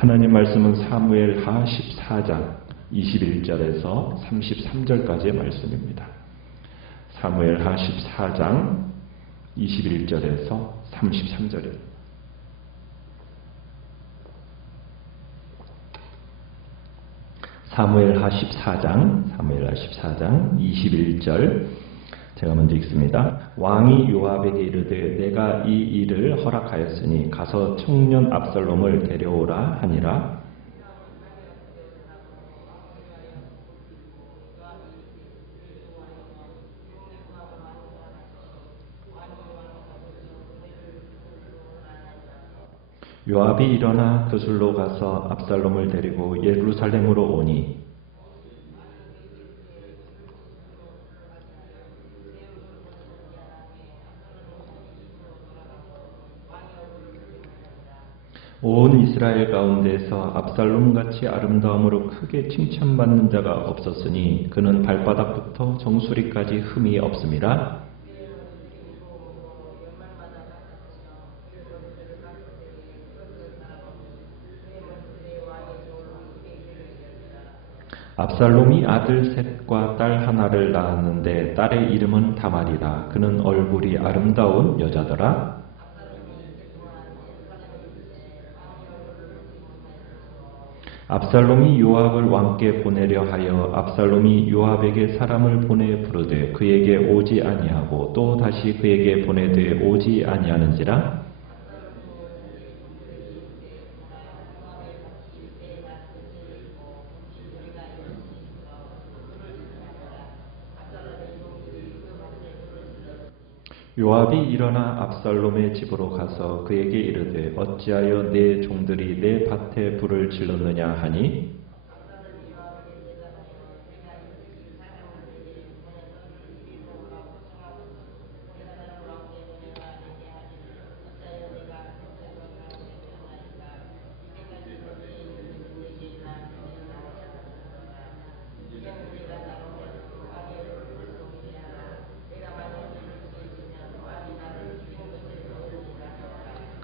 하나님 말씀은 사무엘하 14장 21절에서 33절까지의 말씀입니다. 사무엘하 14장 21절에서 33절입니다. 사무엘하 14장 21절 제가 먼저 읽습니다. 왕이 요압에게 이르되 내가 이 일을 허락하였으니 가서 청년 압살롬을 데려오라 하니라. 요압이 일어나 그술로 가서 압살롬을 데리고 예루살렘으로 오니 온 이스라엘 가운데서 압살롬같이 아름다움으로 크게 칭찬받는 자가 없었으니 그는 발바닥부터 정수리까지 흠이 없음이라. 압살롬이 아들 셋과 딸 하나를 낳았는데 딸의 이름은 다말이라. 그는 얼굴이 아름다운 여자더라. 압살롬이 요압을 왕께 보내려 하여 압살롬이 요압에게 사람을 보내 부르되 그에게 오지 아니하고 또 다시 그에게 보내되 오지 아니하는지라. 요압이 일어나 압살롬의 집으로 가서 그에게 이르되 어찌하여 내 종들이 내 밭에 불을 질렀느냐 하니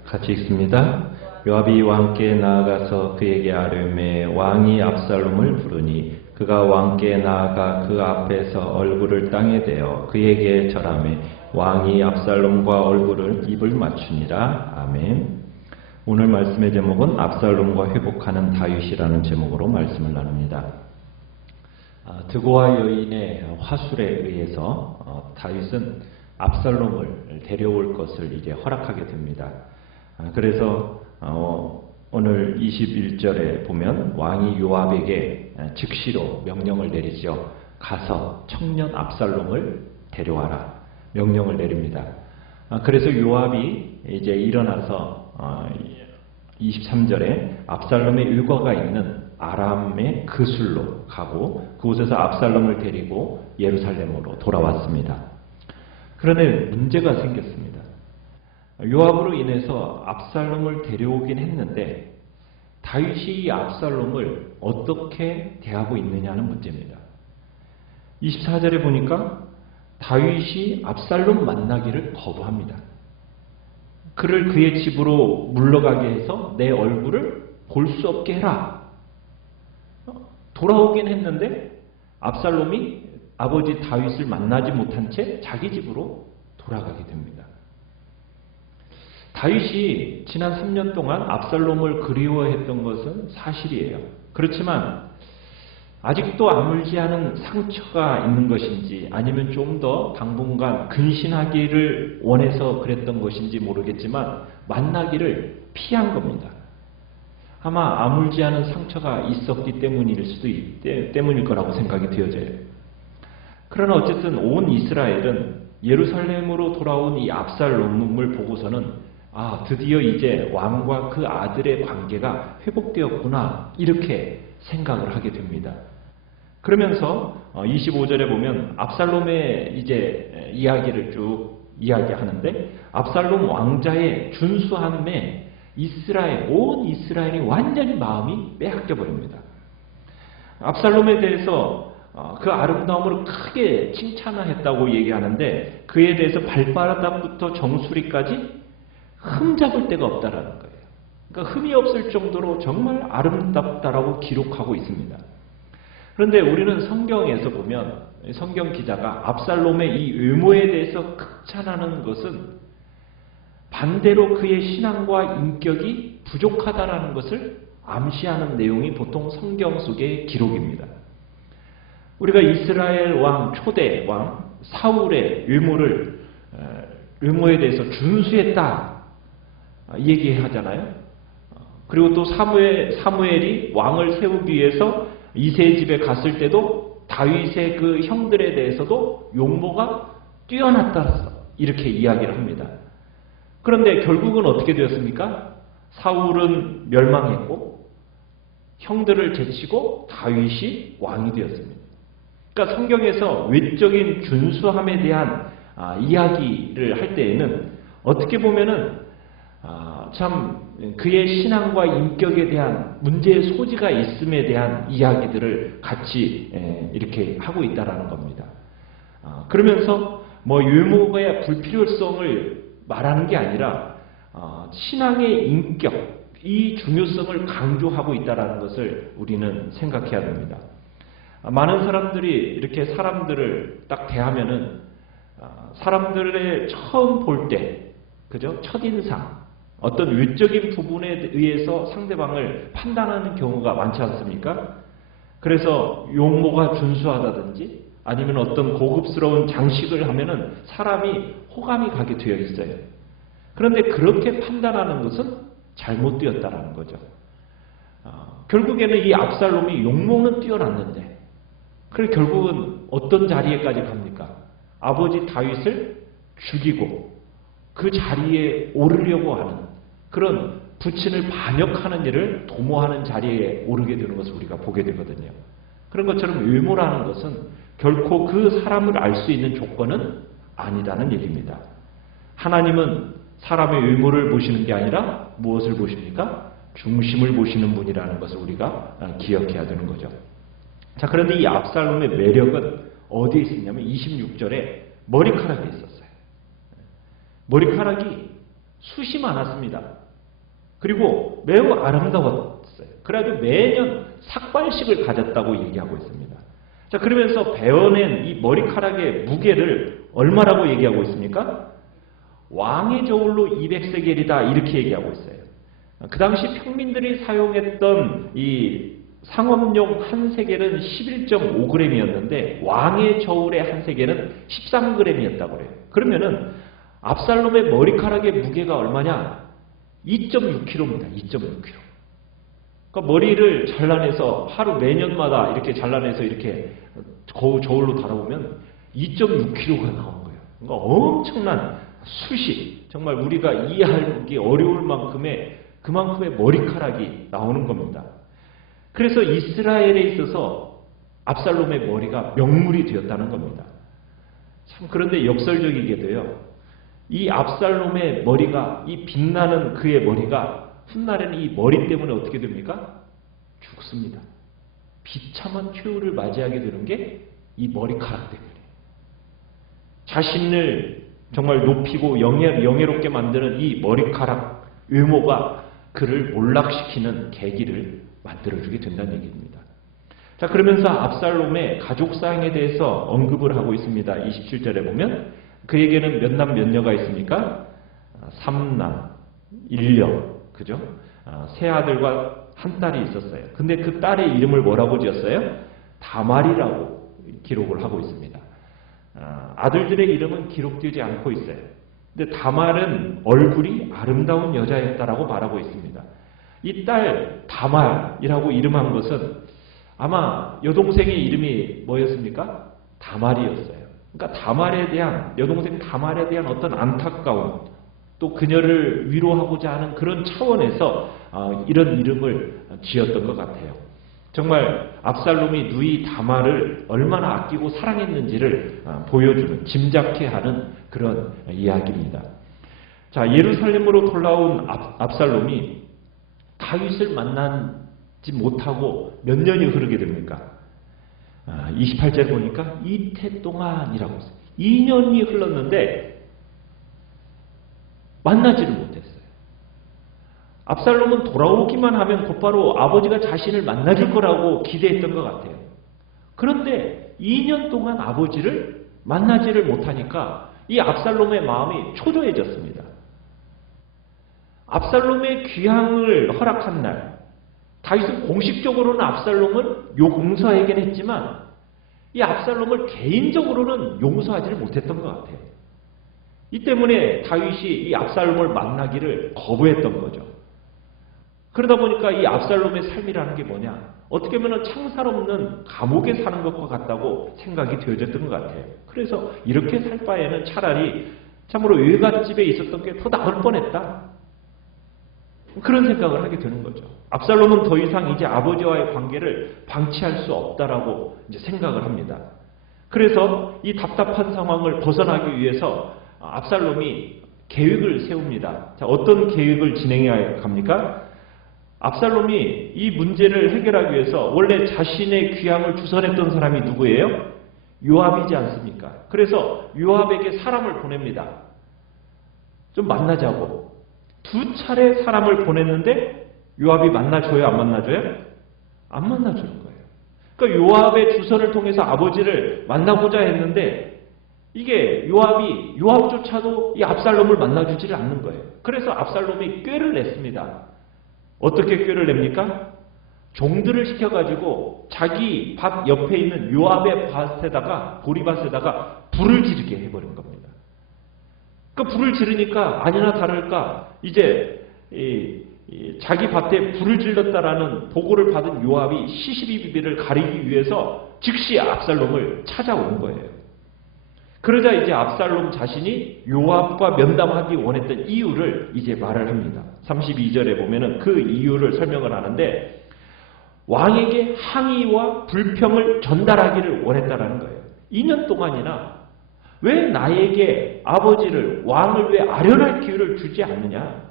같이 읽습니다. 요압이 왕께 나아가서 그에게 아뢰매 왕이 압살롬을 부르니 그가 왕께 나아가 그 앞에서 얼굴을 땅에 대어 그에게 절하매 왕이 압살롬과 얼굴을 입을 맞추니라. 아멘. 오늘 말씀의 제목은 압살롬과 회복하는 다윗이라는 제목으로 말씀을 나눕니다. 드고아 여인의 화술에 의해서 다윗은 압살롬을 데려올 것을 이제 허락하게 됩니다. 그래서 오늘 21절에 보면 왕이 요압에게 즉시로 명령을 내리죠. 가서 청년 압살롬을 데려와라. 명령을 내립니다. 그래서 요압이 이제 일어나서 23절에 압살롬의 일과가 있는 아람의 그술로 가고 그곳에서 압살롬을 데리고 예루살렘으로 돌아왔습니다. 그런데 문제가 생겼습니다. 요압으로 인해서 압살롬을 데려오긴 했는데 다윗이 이 압살롬을 어떻게 대하고 있느냐는 문제입니다. 24절에 보니까 다윗이 압살롬 만나기를 거부합니다. 그를 그의 집으로 물러가게 해서 내 얼굴을 볼 수 없게 해라. 돌아오긴 했는데 압살롬이 아버지 다윗을 만나지 못한 채 자기 집으로 돌아가게 됩니다. 다윗이 지난 3년 동안 압살롬을 그리워했던 것은 사실이에요. 그렇지만 아직도 아물지 않은 상처가 있는 것인지 아니면 좀 더 당분간 근신하기를 원해서 그랬던 것인지 모르겠지만 만나기를 피한 겁니다. 아마 아물지 않은 상처가 있었기 때문일 거라고 생각이 되어져요. 그러나 어쨌든 온 이스라엘은 예루살렘으로 돌아온 이 압살롬을 보고서는 드디어 이제 왕과 그 아들의 관계가 회복되었구나 이렇게 생각을 하게 됩니다. 그러면서 25절에 보면 압살롬의 이제 이야기를 쭉 이야기하는데 압살롬 왕자의 준수함에 온 이스라엘이 완전히 마음이 빼앗겨 버립니다. 압살롬에 대해서 그 아름다움으로 크게 칭찬했다고 얘기하는데 그에 대해서 발바닥부터 정수리까지 흠잡을 데가 없다라는 거예요. 그러니까 흠이 없을 정도로 정말 아름답다라고 기록하고 있습니다. 그런데 우리는 성경에서 보면 성경 기자가 압살롬의 이 외모에 대해서 극찬하는 것은 반대로 그의 신앙과 인격이 부족하다라는 것을 암시하는 내용이 보통 성경 속의 기록입니다. 우리가 이스라엘 왕, 초대 왕 사울의 외모에 대해서 준수했다 얘기하잖아요. 그리고 또 사무엘이 왕을 세우기 위해서 이새의 집에 갔을 때도 다윗의 그 형들에 대해서도 용모가 뛰어났다 이렇게 이야기를 합니다. 그런데 결국은 어떻게 되었습니까? 사울은 멸망했고 형들을 제치고 다윗이 왕이 되었습니다. 그러니까 성경에서 외적인 준수함에 대한 이야기를 할 때에는 어떻게 보면은 참 그의 신앙과 인격에 대한 문제의 소지가 있음에 대한 이야기들을 같이 이렇게 하고 있다라는 겁니다. 그러면서 외모의 불필요성을 말하는 게 아니라 신앙의 인격, 이 중요성을 강조하고 있다라는 것을 우리는 생각해야 됩니다. 많은 사람들이 이렇게 사람들을 딱 대하면은 사람들의 처음 볼 때, 그죠? 첫인상, 어떤 외적인 부분에 의해서 상대방을 판단하는 경우가 많지 않습니까? 그래서 용모가 준수하다든지 아니면 어떤 고급스러운 장식을 하면은 사람이 호감이 가게 되어 있어요. 그런데 그렇게 판단하는 것은 잘못되었다라는 거죠. 결국에는 이 압살롬이 용모는 뛰어났는데, 그래 결국은 어떤 자리에까지 갑니까? 아버지 다윗을 죽이고 그 자리에 오르려고 하는 그런 부친을 반역하는 일을 도모하는 자리에 오르게 되는 것을 우리가 보게 되거든요. 그런 것처럼 외모라는 것은 결코 그 사람을 알 수 있는 조건은 아니라는 얘기입니다. 하나님은 사람의 외모를 보시는 게 아니라 무엇을 보십니까? 중심을 보시는 분이라는 것을 우리가 기억해야 되는 거죠. 자, 그런데 이 압살롬의 매력은 어디에 있었냐면 26절에 머리카락에 있었어요. 머리카락이 숱이 많았습니다. 그리고 매우 아름다웠어요. 그래가지고 매년 삭발식을 가졌다고 얘기하고 있습니다. 자, 그러면서 베어낸 이 머리카락의 무게를 얼마라고 얘기하고 있습니까? 왕의 저울로 200세겔이다 이렇게 얘기하고 있어요. 그 당시 평민들이 사용했던 이 상업용 한 세겔은 11.5g이었는데 왕의 저울의 한 세겔은 13g이었다고 그래요. 그러면은 압살롬의 머리카락의 무게가 얼마냐? 2.6kg입니다. 2.6kg. 그러니까 머리를 잘라내서 하루 매년마다 이렇게 잘라내서 이렇게 저울로 달아보면 2.6kg가 나온 거예요. 그러니까 엄청난 숱이 정말 우리가 이해하기 어려울 만큼의 그만큼의 머리카락이 나오는 겁니다. 그래서 이스라엘에 있어서 압살롬의 머리가 명물이 되었다는 겁니다. 참 그런데 역설적이게도요. 이 압살롬의 머리가 이 빛나는 그의 머리가 훗날에는 이 머리 때문에 어떻게 됩니까? 죽습니다. 비참한 최후를 맞이하게 되는 게 이 머리카락 때문에. 자신을 정말 높이고 영예롭게 만드는 이 머리카락 외모가 그를 몰락시키는 계기를 만들어주게 된다는 얘기입니다. 자, 그러면서 압살롬의 가족사항에 대해서 언급을 하고 있습니다. 27절에 보면 그에게는 몇 남 몇 여가 있습니까? 3남 1녀, 그죠? 세 아들과 한 딸이 있었어요. 근데 그 딸의 이름을 뭐라고 지었어요? 다말이라고 기록을 하고 있습니다. 아들들의 이름은 기록되지 않고 있어요. 근데 다말은 얼굴이 아름다운 여자였다라고 말하고 있습니다. 이 딸 다말이라고 이름한 것은 아마 여동생의 이름이 뭐였습니까? 다말이었어요. 그러니까 다말에 대한, 여동생 다말에 대한 어떤 안타까움, 또 그녀를 위로하고자 하는 그런 차원에서 이런 이름을 지었던 것 같아요. 정말 압살롬이 누이 다말을 얼마나 아끼고 사랑했는지를 보여주는, 짐작케 하는 그런 이야기입니다. 자, 예루살렘으로 돌아온 압살롬이 다윗을 만나지 못하고 몇 년이 흐르게 됩니까? 28절 보니까 이태 동안이라고 했어요. 2년이 흘렀는데 만나지를 못했어요. 압살롬은 돌아오기만 하면 곧바로 아버지가 자신을 만나줄 거라고 기대했던 것 같아요. 그런데 2년 동안 아버지를 만나지를 못하니까 이 압살롬의 마음이 초조해졌습니다. 압살롬의 귀향을 허락한 날, 다윗은 공식적으로는 압살롬을 용서하긴 했지만 이 압살롬을 개인적으로는 용서하지를 못했던 것 같아요. 이 때문에 다윗이 이 압살롬을 만나기를 거부했던 거죠. 그러다 보니까 이 압살롬의 삶이라는 게 뭐냐? 어떻게 보면 창살 없는 감옥에 사는 것과 같다고 생각이 되어졌던 것 같아요. 그래서 이렇게 살 바에는 차라리 참으로 외갓집에 있었던 게 더 나을 뻔했다. 그런 생각을 하게 되는 거죠. 압살롬은 더 이상 이제 아버지와의 관계를 방치할 수 없다라고 이제 생각을 합니다. 그래서 이 답답한 상황을 벗어나기 위해서 압살롬이 계획을 세웁니다. 자, 어떤 계획을 진행해야 합니까? 압살롬이 이 문제를 해결하기 위해서 원래 자신의 귀향을 주선했던 사람이 누구예요? 요압이지 않습니까? 그래서 요압에게 사람을 보냅니다. 좀 만나자고. 2차례 사람을 보냈는데 요압이 만나줘요? 안 만나줘요? 안 만나주는 거예요. 그러니까 요압의 주선을 통해서 아버지를 만나고자 했는데 이게 요압조차도 이 압살롬을 만나주지를 않는 거예요. 그래서 압살롬이 꾀를 냈습니다. 어떻게 꾀를 냅니까? 종들을 시켜가지고 자기 밭 옆에 있는 요압의 밭에다가 보리밭에다가 불을 지르게 해버린 겁니다. 그 불을 지르니까 아니나 다를까 이제 자기 밭에 불을 질렀다라는 보고를 받은 요압이 시시비비를 가리기 위해서 즉시 압살롬을 찾아온 거예요. 그러자 이제 압살롬 자신이 요압과 면담하기 원했던 이유를 이제 말을 합니다. 32절에 보면은 그 이유를 설명을 하는데 왕에게 항의와 불평을 전달하기를 원했다라는 거예요. 2년 동안이나 왜 나에게 아버지를 왕을 왜 아련할 기회를 주지 않느냐?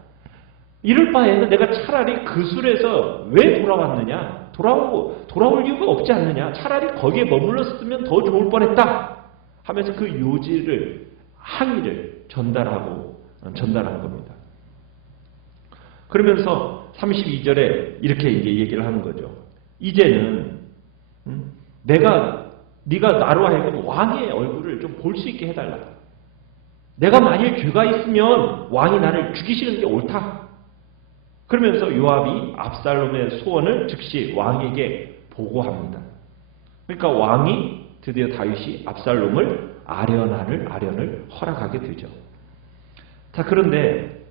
이럴 바에는 내가 차라리 그 술에서 왜 돌아왔느냐? 돌아올 이유가 없지 않느냐? 차라리 거기에 머물렀으면 더 좋을 뻔했다. 하면서 그 요지를 항의를 전달한 겁니다. 그러면서 32절에 이렇게 이제 얘기를 하는 거죠. 이제는 네가 나로 하여금 왕의 얼굴을 좀 볼 수 있게 해달라. 내가 만일 죄가 있으면 왕이 나를 죽이시는 게 옳다. 그러면서 요압이 압살롬의 소원을 즉시 왕에게 보고합니다. 그러니까 왕이 드디어 다윗이 압살롬을 아련을 허락하게 되죠. 자, 그런데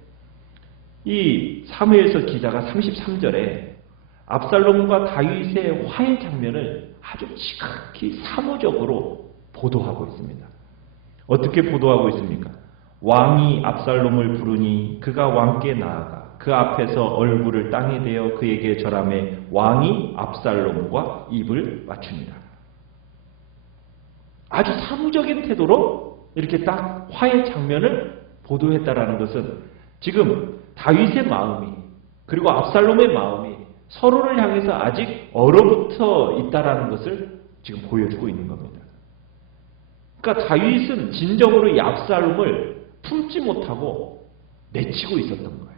이 사무엘서 기자가 33절에 압살롬과 다윗의 화해 장면을 아주 지극히 사무적으로 보도하고 있습니다. 어떻게 보도하고 있습니까? 왕이 압살롬을 부르니 그가 왕께 나아가 그 앞에서 얼굴을 땅에 대어 그에게 절하매 왕이 압살롬과 입을 맞춥니다. 아주 사무적인 태도로 이렇게 딱 화해 장면을 보도했다라는 것은 지금 다윗의 마음이 그리고 압살롬의 마음이 서로를 향해서 아직 얼어붙어 있다라는 것을 지금 보여주고 있는 겁니다. 그러니까 다윗은 진정으로 이 압살롬을 품지 못하고 내치고 있었던 거예요.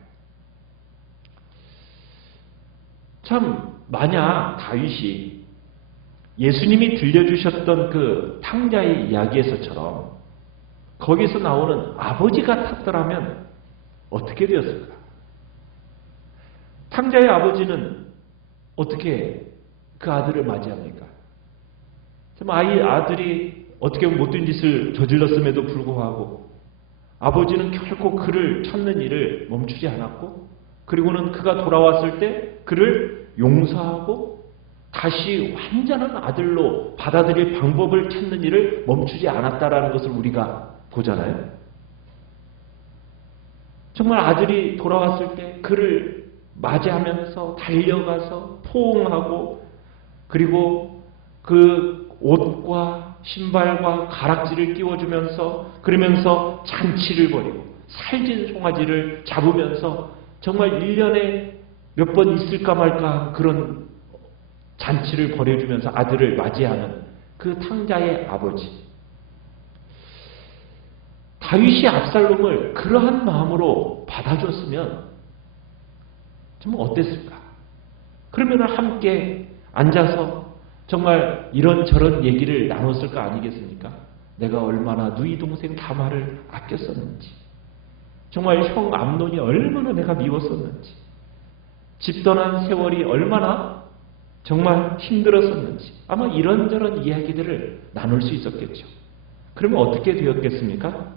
참 만약 다윗이 예수님이 들려주셨던 그 탕자의 이야기에서처럼 거기서 나오는 아버지 같았더라면 어떻게 되었을까? 탕자의 아버지는 어떻게 그 아들을 맞이합니까? 참 아들이 어떻게 보면 못된 짓을 저질렀음에도 불구하고 아버지는 결코 그를 찾는 일을 멈추지 않았고 그리고는 그가 돌아왔을 때 그를 용서하고 다시 완전한 아들로 받아들일 방법을 찾는 일을 멈추지 않았다라는 것을 우리가 보잖아요. 정말 아들이 돌아왔을 때 그를 맞이하면서 달려가서 포옹하고 그리고 그 옷과 신발과 가락지를 끼워주면서 그러면서 잔치를 벌이고 살진 송아지를 잡으면서 정말 1년에 몇 번 있을까 말까 그런 잔치를 벌여주면서 아들을 맞이하는 그 탕자의 아버지. 다윗이 압살롬을 그러한 마음으로 받아줬으면 정말 어땠을까? 그러면 함께 앉아서 정말 이런저런 얘기를 나눴을 거 아니겠습니까? 내가 얼마나 누이 동생 다말을 아꼈었는지, 정말 형 암논이 얼마나 내가 미웠었는지, 집 떠난 세월이 얼마나 정말 힘들었었는지, 아마 이런저런 이야기들을 나눌 수 있었겠죠. 그러면 어떻게 되었겠습니까?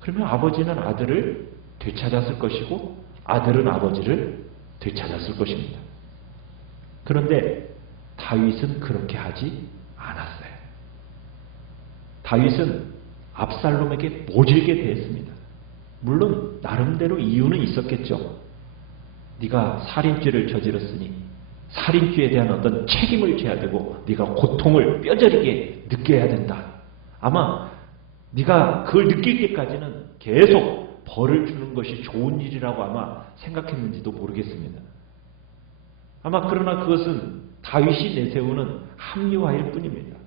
그러면 아버지는 아들을 되찾았을 것이고 아들은 아버지를 되찾았을 것입니다. 그런데 다윗은 그렇게 하지 않았어요. 다윗은 압살롬에게 모질게 대했습니다. 물론 나름대로 이유는 있었겠죠. 네가 살인죄를 저질렀으니 살인죄에 대한 어떤 책임을 져야 되고 네가 고통을 뼈저리게 느껴야 된다. 아마 네가 그걸 느낄 때까지는 계속 벌을 주는 것이 좋은 일이라고 아마 생각했는지도 모르겠습니다. 아마 그러나 그것은 다윗이 내세우는 합리화일 뿐입니다.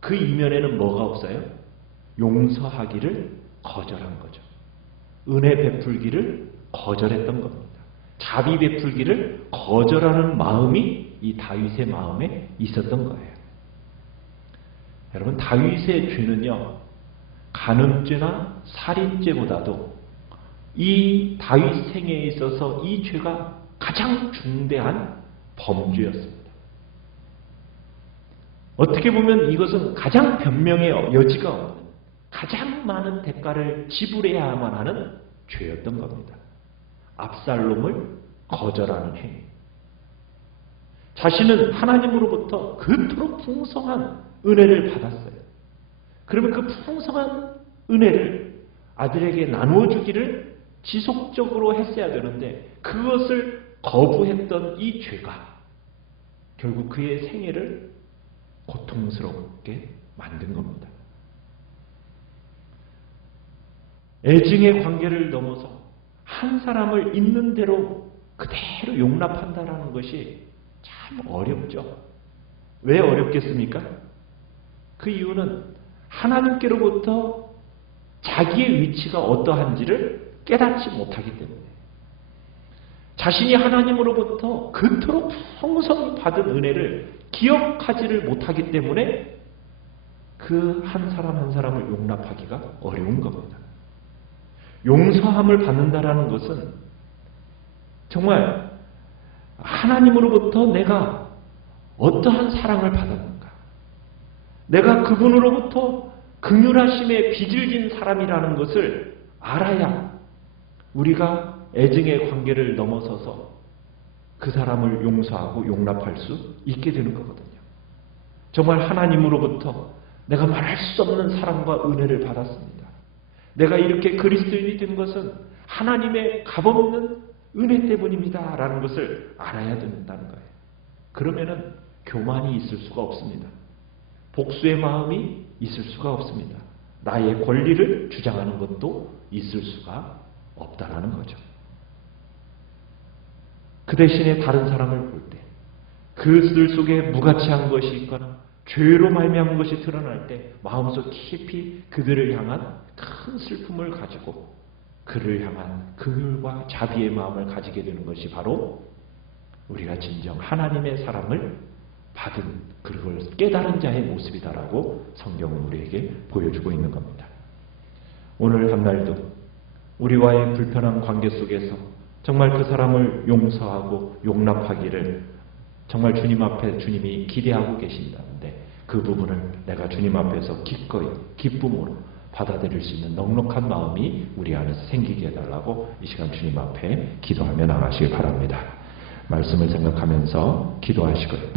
그 이면에는 뭐가 없어요? 용서하기를 거절한 거죠. 은혜 베풀기를 거절했던 겁니다. 자비 베풀기를 거절하는 마음이 이 다윗의 마음에 있었던 거예요. 여러분, 다윗의 죄는요, 간음죄나 살인죄보다도 이 다윗 생애에 있어서 이 죄가 가장 중대한 범죄였습니다. 어떻게 보면 이것은 가장 변명의 여지가 없는, 가장 많은 대가를 지불해야만 하는 죄였던 겁니다. 압살롬을 거절하는 행위. 자신은 하나님으로부터 그토록 풍성한 은혜를 받았어요. 그러면 그 풍성한 은혜를 아들에게 나누어 주기를 지속적으로 했어야 되는데 그것을 거부했던 이 죄가 결국 그의 생애를 고통스럽게 만든 겁니다. 애증의 관계를 넘어서 한 사람을 있는 대로 그대로 용납한다라는 것이 참 어렵죠. 왜 어렵겠습니까? 그 이유는 하나님께로부터 자기의 위치가 어떠한지를 깨닫지 못하기 때문에, 자신이 하나님으로부터 그토록 풍성히 받은 은혜를 기억하지를 못하기 때문에 그 한 사람 한 사람을 용납하기가 어려운 겁니다. 용서함을 받는다라는 것은 정말 하나님으로부터 내가 어떠한 사랑을 받았는가, 내가 그분으로부터 긍휼하심에 빚을 진 사람이라는 것을 알아야 우리가 애증의 관계를 넘어서서 그 사람을 용서하고 용납할 수 있게 되는 거거든요. 정말 하나님으로부터 내가 말할 수 없는 사랑과 은혜를 받았습니다. 내가 이렇게 그리스도인이 된 것은 하나님의 값없는 은혜 때문입니다 라는 것을 알아야 된다는 거예요. 그러면은 교만이 있을 수가 없습니다. 복수의 마음이 있을 수가 없습니다. 나의 권리를 주장하는 것도 있을 수가 없다라는 거죠. 그 대신에 다른 사람을 볼 때 그들 속에 무가치한 것이 있거나 죄로 말미암은 것이 드러날 때 마음속 깊이 그들을 향한 큰 슬픔을 가지고 그를 향한 긍휼과 자비의 마음을 가지게 되는 것이 바로 우리가 진정 하나님의 사랑을 받은, 그걸 깨달은 자의 모습이다라고 성경은 우리에게 보여주고 있는 겁니다. 오늘 한날도 우리와의 불편한 관계 속에서 정말 그 사람을 용서하고 용납하기를 정말 주님 앞에 주님이 기대하고 계신다는데 그 부분을 내가 주님 앞에서 기꺼이 기쁨으로 받아들일 수 있는 넉넉한 마음이 우리 안에서 생기게 해달라고 이 시간 주님 앞에 기도하며 나가시길 바랍니다. 말씀을 생각하면서 기도하시고요.